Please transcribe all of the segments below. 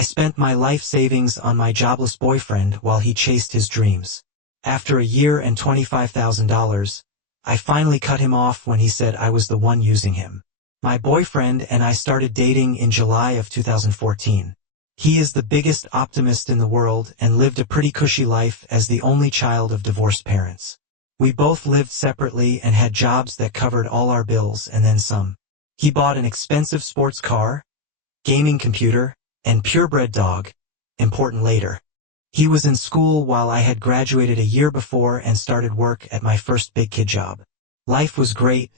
I spent my life savings on my jobless boyfriend while he chased his dreams. After a year and $25,000, I finally cut him off when he said I was the one using him. My boyfriend and I started dating in July of 2014. He is the biggest optimist in the world and lived a pretty cushy life as the only child of divorced parents. We both lived separately and had jobs that covered all our bills and then some. He bought an expensive sports car, gaming computer, and purebred dog, important later. He was in school while I had graduated a year before and started work at my first big kid job. Life was great,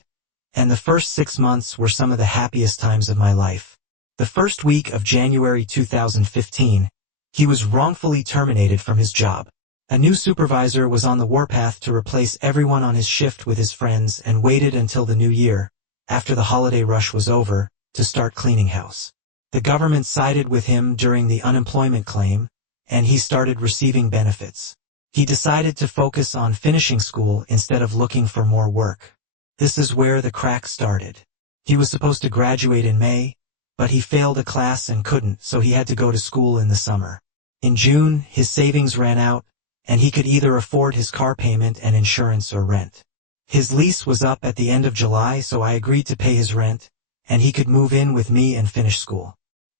and the first 6 months were some of the happiest times of my life. The first week of January 2015, he was wrongfully terminated from his job. A new supervisor was on the warpath to replace everyone on his shift with his friends and waited until the new year, after the holiday rush was over, to start cleaning house. The government sided with him during the unemployment claim, and he started receiving benefits. He decided to focus on finishing school instead of looking for more work. This is where the crack started. He was supposed to graduate in May, but he failed a class and couldn't, so he had to go to school in the summer. In June, his savings ran out, and he could either afford his car payment and insurance or rent. His lease was up at the end of July, so I agreed to pay his rent, and he could move in with me and finish school.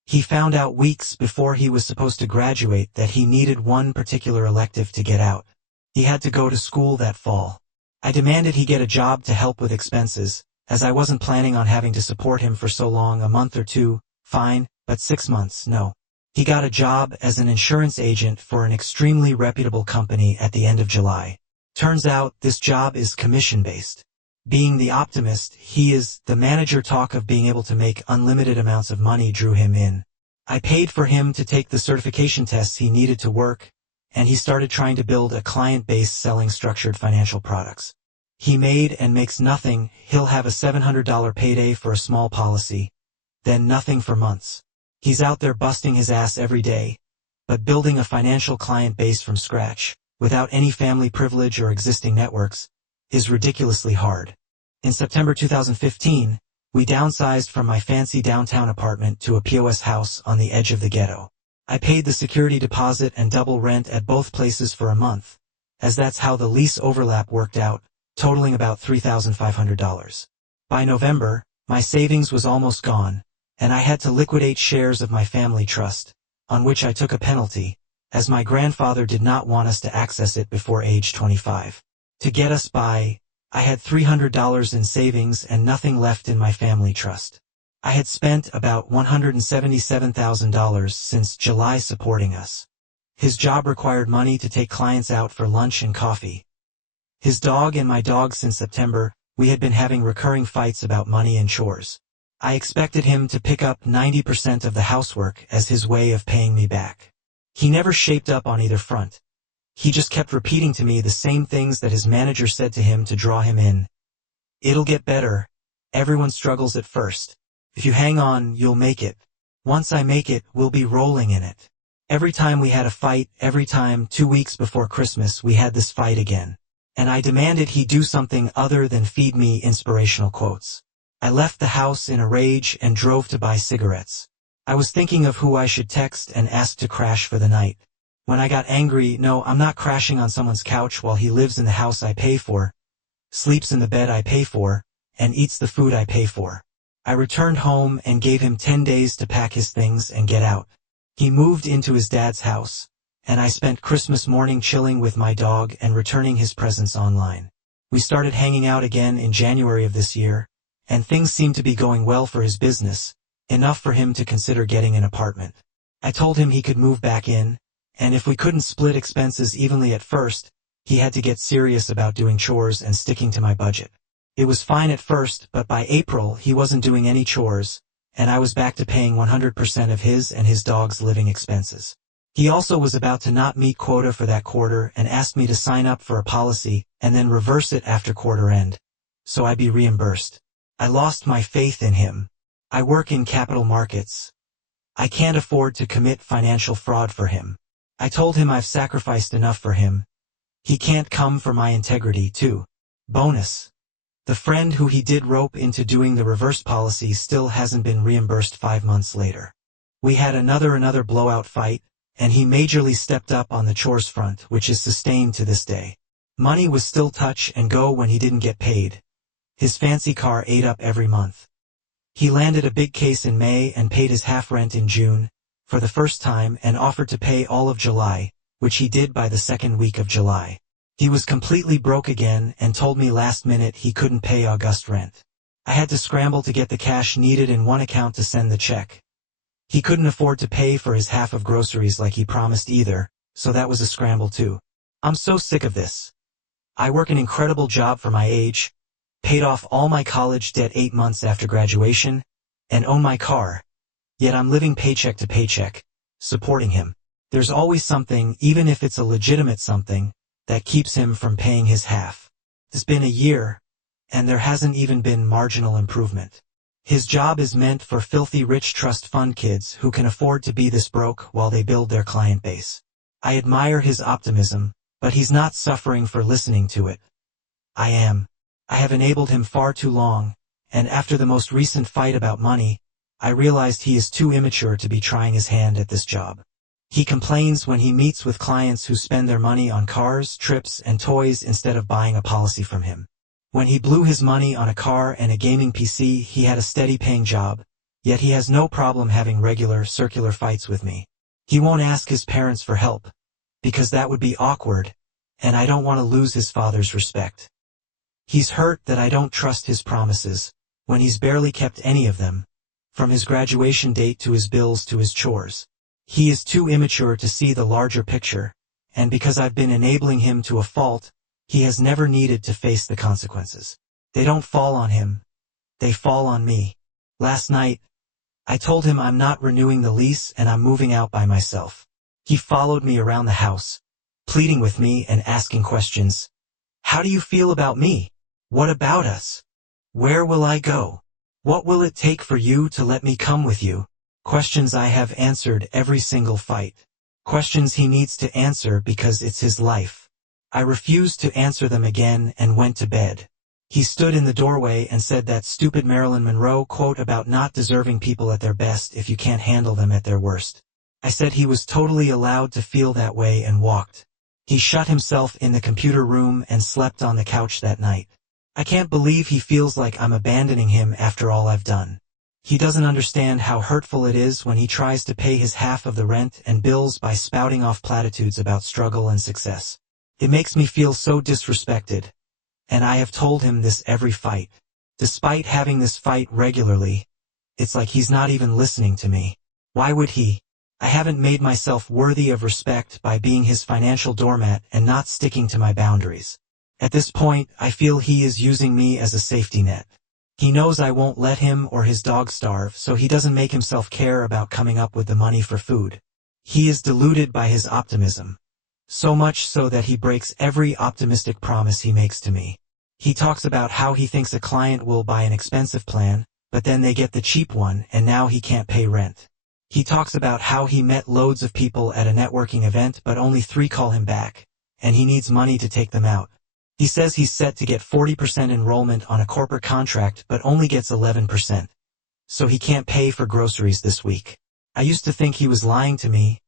He found out weeks before he was supposed to graduate that he needed one particular elective to get out. He had to go to school that fall. I demanded he get a job to help with expenses, as I wasn't planning on having to support him for so long. A month or two, fine, but 6 months, no. He got a job as an insurance agent for an extremely reputable company at the end of July. Turns out this job is commission-based. Being the optimist he is, the manager talk of being able to make unlimited amounts of money drew him in. I paid for him to take the certification tests he needed to work, and he started trying to build a client base selling structured financial products. He made and makes nothing. He'll have a $700 payday for a small policy, then nothing for months. He's out there busting his ass every day, but building a financial client base from scratch, without any family privilege or existing networks, is ridiculously hard. In September 2015, we downsized from my fancy downtown apartment to a POS house on the edge of the ghetto. I paid the security deposit and double rent at both places for a month, as that's how the lease overlap worked out, totaling about $3,500. By November, my savings was almost gone, and I had to liquidate shares of my family trust, on which I took a penalty, as my grandfather did not want us to access it before age 25. To get us by, I had $300 in savings and nothing left in my family trust. I had spent about $177,000 since July supporting us. His job required money to take clients out for lunch and coffee. His dog and my dog. Since September, we had been having recurring fights about money and chores. I expected him to pick up 90% of the housework as his way of paying me back. He never shaped up on either front. He just kept repeating to me the same things that his manager said to him to draw him in. It'll get better. Everyone struggles at first. If you hang on, you'll make it. Once I make it, we'll be rolling in it. Every time we had a fight, every time 2 weeks before Christmas we had this fight again. And I demanded he do something other than feed me inspirational quotes. I left the house in a rage and drove to buy cigarettes. I was thinking of who I should text and ask to crash for the night. When I got angry, no, I'm not crashing on someone's couch while he lives in the house I pay for, sleeps in the bed I pay for, and eats the food I pay for. I returned home and gave him 10 days to pack his things and get out. He moved into his dad's house, and I spent Christmas morning chilling with my dog and returning his presents online. We started hanging out again in January of this year, and things seemed to be going well for his business, enough for him to consider getting an apartment. I told him he could move back in, and if we couldn't split expenses evenly at first, he had to get serious about doing chores and sticking to my budget. It was fine at first, but by April he wasn't doing any chores, and I was back to paying 100% of his and his dog's living expenses. He also was about to not meet quota for that quarter and asked me to sign up for a policy and then reverse it after quarter end, so I'd be reimbursed. I lost my faith in him. I work in capital markets. I can't afford to commit financial fraud for him. I told him I've sacrificed enough for him. He can't come for my integrity too. Bonus. The friend who he did rope into doing the reverse policy still hasn't been reimbursed 5 months later. We had another blowout fight, and he majorly stepped up on the chores front, which is sustained to this day. Money was still touch and go when he didn't get paid. His fancy car ate up every month. He landed a big case in May and paid his half rent in June, for the first time, and offered to pay all of July, which he did by the second week of July. He was completely broke again and told me last minute he couldn't pay August rent. I had to scramble to get the cash needed in one account to send the check. He couldn't afford to pay for his half of groceries like he promised either, so that was a scramble too. I'm so sick of this. I work an incredible job for my age, paid off all my college debt 8 months after graduation, and own my car. Yet I'm living paycheck to paycheck, supporting him. There's always something, even if it's a legitimate something, that keeps him from paying his half. It's been a year, and there hasn't even been marginal improvement. His job is meant for filthy rich trust fund kids who can afford to be this broke while they build their client base. I admire his optimism, but he's not suffering for listening to it. I am. I have enabled him far too long, and after the most recent fight about money, I realized he is too immature to be trying his hand at this job. He complains when he meets with clients who spend their money on cars, trips, and toys instead of buying a policy from him. When he blew his money on a car and a gaming PC, he had a steady paying job, yet he has no problem having regular, circular fights with me. He won't ask his parents for help, because that would be awkward, and I don't want to lose his father's respect. He's hurt that I don't trust his promises, when he's barely kept any of them, from his graduation date to his bills to his chores. He is too immature to see the larger picture, and because I've been enabling him to a fault, he has never needed to face the consequences. They don't fall on him. They fall on me. Last night, I told him I'm not renewing the lease and I'm moving out by myself. He followed me around the house, pleading with me and asking questions. How do you feel about me? What about us? Where will I go? What will it take for you to let me come with you? Questions I have answered every single fight. Questions he needs to answer because it's his life. I refused to answer them again and went to bed. He stood in the doorway and said that stupid Marilyn Monroe quote about not deserving people at their best if you can't handle them at their worst. I said he was totally allowed to feel that way and walked. He shut himself in the computer room and slept on the couch that night. I can't believe he feels like I'm abandoning him after all I've done. He doesn't understand how hurtful it is when he tries to pay his half of the rent and bills by spouting off platitudes about struggle and success. It makes me feel so disrespected, and I have told him this every fight. Despite having this fight regularly, it's like he's not even listening to me. Why would he? I haven't made myself worthy of respect by being his financial doormat and not sticking to my boundaries. At this point, I feel he is using me as a safety net. He knows I won't let him or his dog starve, so he doesn't make himself care about coming up with the money for food. He is deluded by his optimism. So much so that he breaks every optimistic promise he makes to me. He talks about how he thinks a client will buy an expensive plan, but then they get the cheap one and now he can't pay rent. He talks about how he met loads of people at a networking event but only 3 call him back, and he needs money to take them out. He says he's set to get 40% enrollment on a corporate contract but only gets 11%. So he can't pay for groceries this week. I used to think he was lying to me,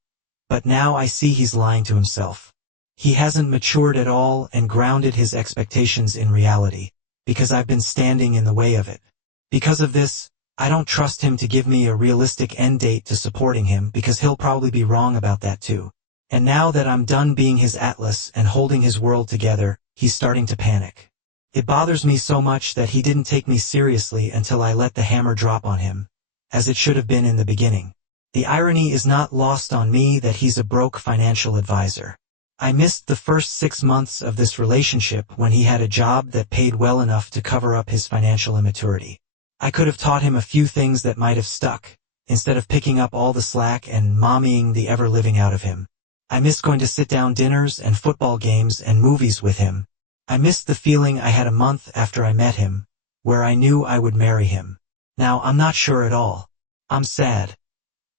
but now I see he's lying to himself. He hasn't matured at all and grounded his expectations in reality, because I've been standing in the way of it. Because of this, I don't trust him to give me a realistic end date to supporting him because he'll probably be wrong about that too. And now that I'm done being his atlas and holding his world together, he's starting to panic. It bothers me so much that he didn't take me seriously until I let the hammer drop on him, as it should have been in the beginning. The irony is not lost on me that he's a broke financial advisor. I missed the first 6 months of this relationship when he had a job that paid well enough to cover up his financial immaturity. I could have taught him a few things that might have stuck, instead of picking up all the slack and mommying the ever-living out of him. I miss going to sit-down dinners and football games and movies with him. I missed the feeling I had a month after I met him, where I knew I would marry him. Now I'm not sure at all. I'm sad.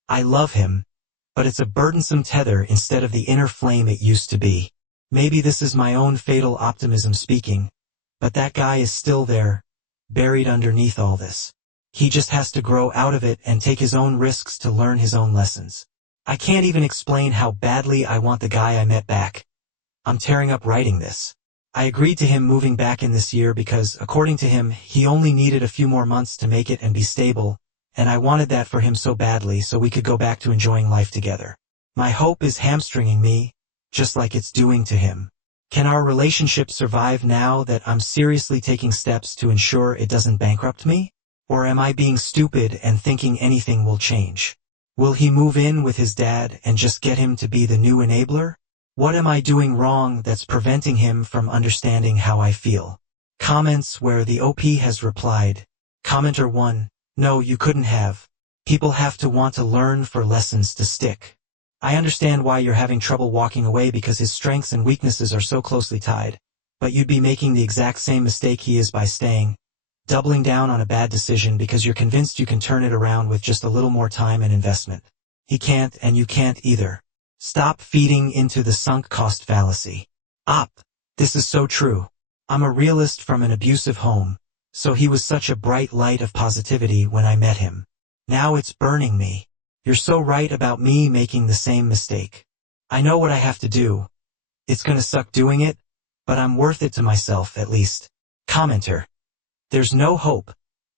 I love him, but it's a burdensome tether instead of the inner flame it used to be. Maybe this is my own fatal optimism speaking, but that guy is still there, buried underneath all this. He just has to grow out of it and take his own risks to learn his own lessons. I can't even explain how badly I want the guy I met back. I'm tearing up writing this. I agreed to him moving back in this year because, according to him, he only needed a few more months to make it and be stable, and I wanted that for him so badly so we could go back to enjoying life together. My hope is hamstringing me, just like it's doing to him. Can our relationship survive now that I'm seriously taking steps to ensure it doesn't bankrupt me? Or am I being stupid and thinking anything will change? Will he move in with his dad and just get him to be the new enabler? What am I doing wrong that's preventing him from understanding how I feel? Comments where the OP has replied. Commenter 1, no, you couldn't have. People have to want to learn for lessons to stick. I understand why you're having trouble walking away because his strengths and weaknesses are so closely tied, but you'd be making the exact same mistake he is by staying, doubling down on a bad decision because you're convinced you can turn it around with just a little more time and investment. He can't and you can't either. Stop feeding into the sunk cost fallacy. This is so true. I'm a realist from an abusive home, so he was such a bright light of positivity when I met him. Now it's burning me. You're so right about me making the same mistake. I know what I have to do. It's gonna suck doing it, but I'm worth it to myself at least. Commenter. There's no hope.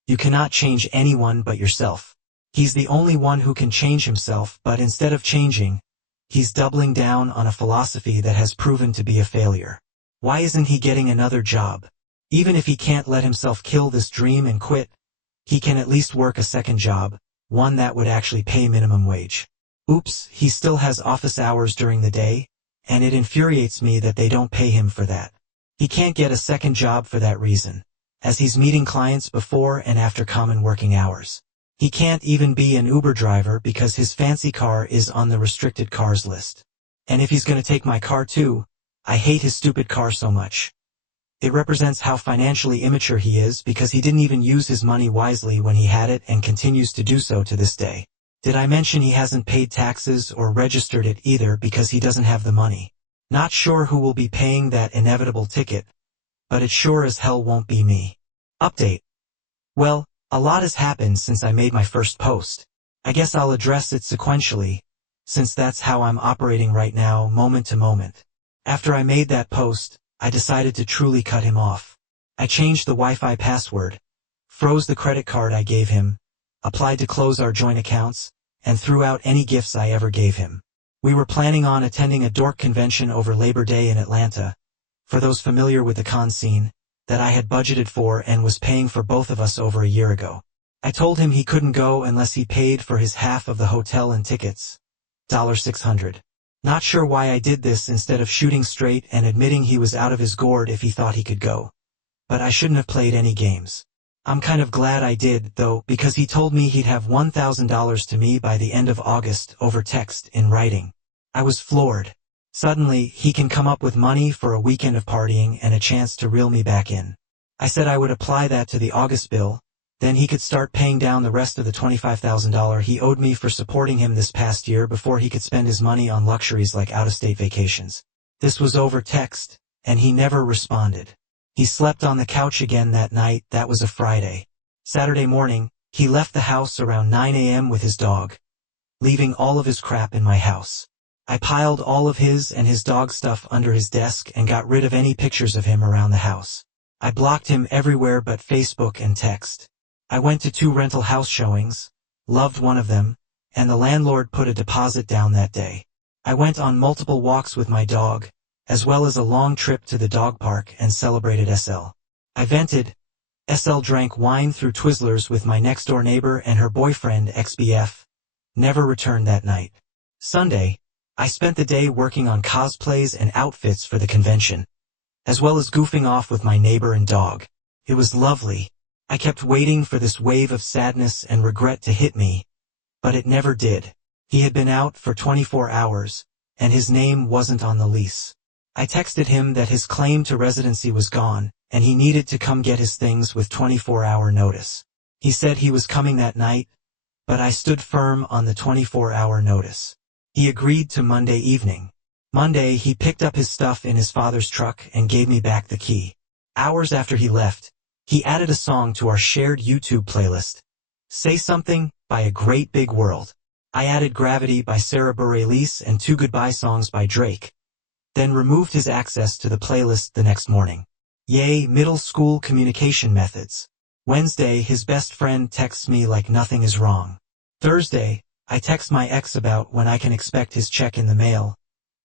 You cannot change anyone but yourself. He's the only one who can change himself, but instead of changing, he's doubling down on a philosophy that has proven to be a failure. Why isn't he getting another job? Even if he can't let himself kill this dream and quit, he can at least work a second job, one that would actually pay minimum wage. Oops, he still has office hours during the day, and it infuriates me that they don't pay him for that. He can't get a second job for that reason, as he's meeting clients before and after common working hours. He can't even be an Uber driver because his fancy car is on the restricted cars list. And if he's gonna take my car too, I hate his stupid car so much. It represents how financially immature he is because he didn't even use his money wisely when he had it and continues to do so to this day. Did I mention he hasn't paid taxes or registered it either because he doesn't have the money? Not sure who will be paying that inevitable ticket, but it sure as hell won't be me. Update. Well, a lot has happened since I made my first post. I guess I'll address it sequentially, since that's how I'm operating right now, moment to moment. After I made that post, I decided to truly cut him off. I changed the Wi-Fi password, froze the credit card I gave him, applied to close our joint accounts, and threw out any gifts I ever gave him. We were planning on attending a dork convention over Labor Day in Atlanta, for those familiar with the con scene, that I had budgeted for and was paying for both of us over a year ago. I told him he couldn't go unless he paid for his half of the hotel and tickets, $600. Not sure why I did this instead of shooting straight and admitting he was out of his gourd if he thought he could go. But I shouldn't have played any games. I'm kind of glad I did, though, because he told me he'd have $1,000 to me by the end of August over text in writing. I was floored. Suddenly, he can come up with money for a weekend of partying and a chance to reel me back in. I said I would apply that to the August bill, then he could start paying down the rest of the $25,000 he owed me for supporting him this past year before he could spend his money on luxuries like out-of-state vacations. This was over text, and he never responded. He slept on the couch again that night. That was a Friday. Saturday morning, he left the house around 9 a.m. with his dog, leaving all of his crap in my house. I piled all of his and his dog stuff under his desk and got rid of any pictures of him around the house. I blocked him everywhere but Facebook and text. I went to 2 rental house showings, loved one of them, and the landlord put a deposit down that day. I went on multiple walks with my dog, as well as a long trip to the dog park and celebrated SL. I vented. SL drank wine through Twizzlers with my next-door neighbor and her boyfriend XBF. Never returned that night. Sunday, I spent the day working on cosplays and outfits for the convention, as well as goofing off with my neighbor and dog. It was lovely. I kept waiting for this wave of sadness and regret to hit me, but it never did. He had been out for 24 hours, and his name wasn't on the lease. I texted him that his claim to residency was gone, and he needed to come get his things with 24-hour notice. He said he was coming that night, but I stood firm on the 24-hour notice. He agreed to Monday evening. Monday, he picked up his stuff in his father's truck and gave me back the key. Hours after he left, he added a song to our shared YouTube playlist, Say Something by A Great Big World. I added Gravity by Sarah Bareilles and two goodbye songs by Drake. Then removed his access to the playlist the next morning. Yay, middle school communication methods. Wednesday, his best friend texts me like nothing is wrong. Thursday, I text my ex about when I can expect his check in the mail,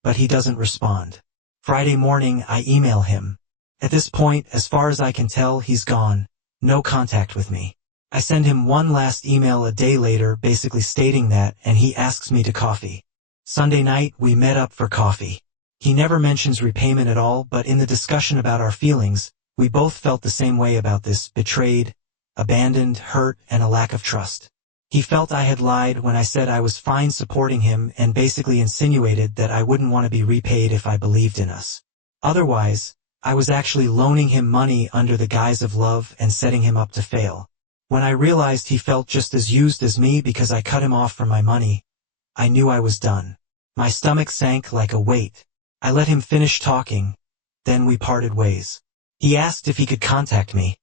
but he doesn't respond. Friday morning, I email him. At this point, as far as I can tell, he's gone. No contact with me. I send him one last email a day later basically stating that, and he asks me to coffee. Sunday night, we met up for coffee. He never mentions repayment at all, but in the discussion about our feelings, we both felt the same way about this: betrayed, abandoned, hurt, and a lack of trust. He felt I had lied when I said I was fine supporting him and basically insinuated that I wouldn't want to be repaid if I believed in us. Otherwise, I was actually loaning him money under the guise of love and setting him up to fail. When I realized he felt just as used as me because I cut him off from my money, I knew I was done. My stomach sank like a weight. I let him finish talking, then we parted ways. He asked if he could contact me.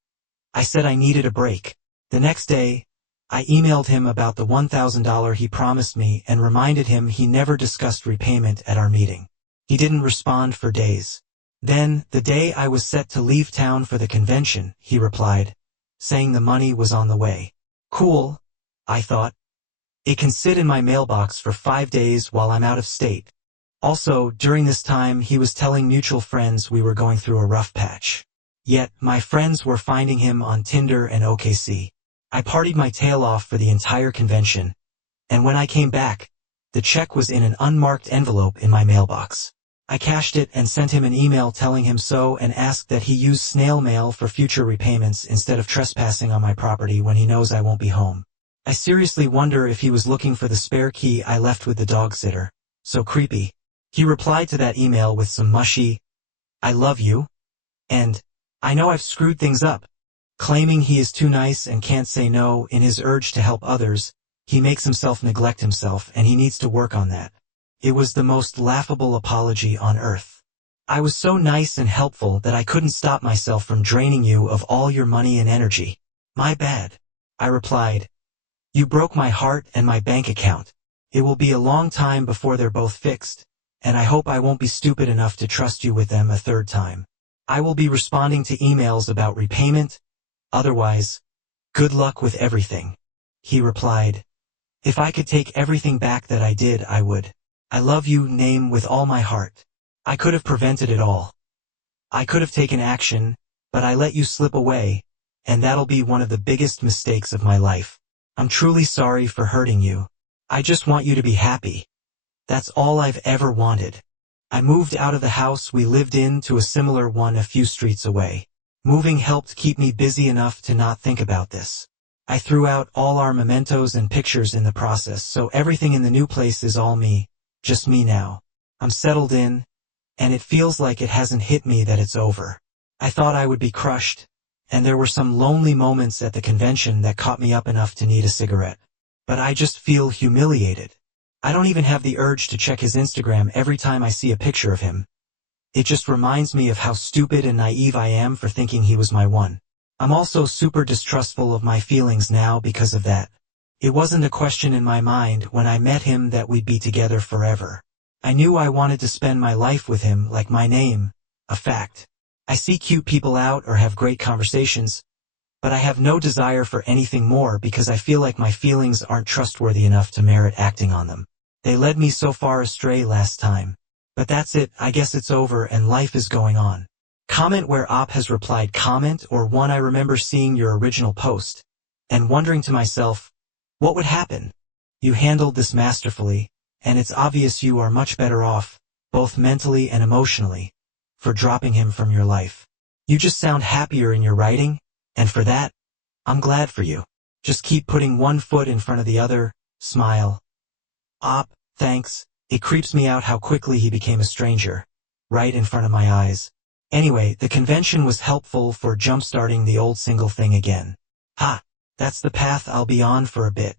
I said I needed a break. The next day, I emailed him about the $1,000 he promised me and reminded him he never discussed repayment at our meeting. He didn't respond for days. Then, the day I was set to leave town for the convention, he replied, saying the money was on the way. Cool, I thought. It can sit in my mailbox for 5 days while I'm out of state. Also, during this time he was telling mutual friends we were going through a rough patch. Yet, my friends were finding him on Tinder and OKC. I partied my tail off for the entire convention, and when I came back, the check was in an unmarked envelope in my mailbox. I cashed it and sent him an email telling him so and asked that he use snail mail for future repayments instead of trespassing on my property when he knows I won't be home. I seriously wonder if he was looking for the spare key I left with the dog sitter. So creepy. He replied to that email with some mushy, "I love you," and, "I know I've screwed things up." Claiming he is too nice and can't say no. In his urge to help others, he makes himself neglect himself, and he needs to work on that. It was the most laughable apology on earth. I was so nice and helpful that I couldn't stop myself from draining you of all your money and energy. My bad. I replied. You broke my heart and my bank account. It will be a long time before they're both fixed, and I hope I won't be stupid enough to trust you with them a third time. I will be responding to emails about repayment. Otherwise, good luck with everything. He replied. If I could take everything back that I did, I would. I love you, name, with all my heart. I could have prevented it all. I could have taken action, but I let you slip away, and that'll be one of the biggest mistakes of my life. I'm truly sorry for hurting you. I just want you to be happy. That's all I've ever wanted. I moved out of the house we lived in to a similar one a few streets away. Moving helped keep me busy enough to not think about this. I threw out all our mementos and pictures in the process, so everything in the new place is all me, just me now. I'm settled in, and it feels like it hasn't hit me that it's over. I thought I would be crushed, and there were some lonely moments at the convention that caught me up enough to need a cigarette. But I just feel humiliated. I don't even have the urge to check his Instagram every time I see a picture of him. It just reminds me of how stupid and naive I am for thinking he was my one. I'm also super distrustful of my feelings now because of that. It wasn't a question in my mind when I met him that we'd be together forever. I knew I wanted to spend my life with him like my name, a fact. I see cute people out or have great conversations, but I have no desire for anything more because I feel like my feelings aren't trustworthy enough to merit acting on them. They led me so far astray last time. But that's it, I guess it's over and life is going on. Comment where Op has replied comment, or one I remember seeing your original post, and wondering to myself, what would happen? You handled this masterfully, and it's obvious you are much better off, both mentally and emotionally, for dropping him from your life. You just sound happier in your writing, and for that, I'm glad for you. Just keep putting one foot in front of the other, smile. Op, thanks. It creeps me out how quickly he became a stranger, right in front of my eyes. Anyway, the convention was helpful for jump-starting the old single thing again. Ha! That's the path I'll be on for a bit.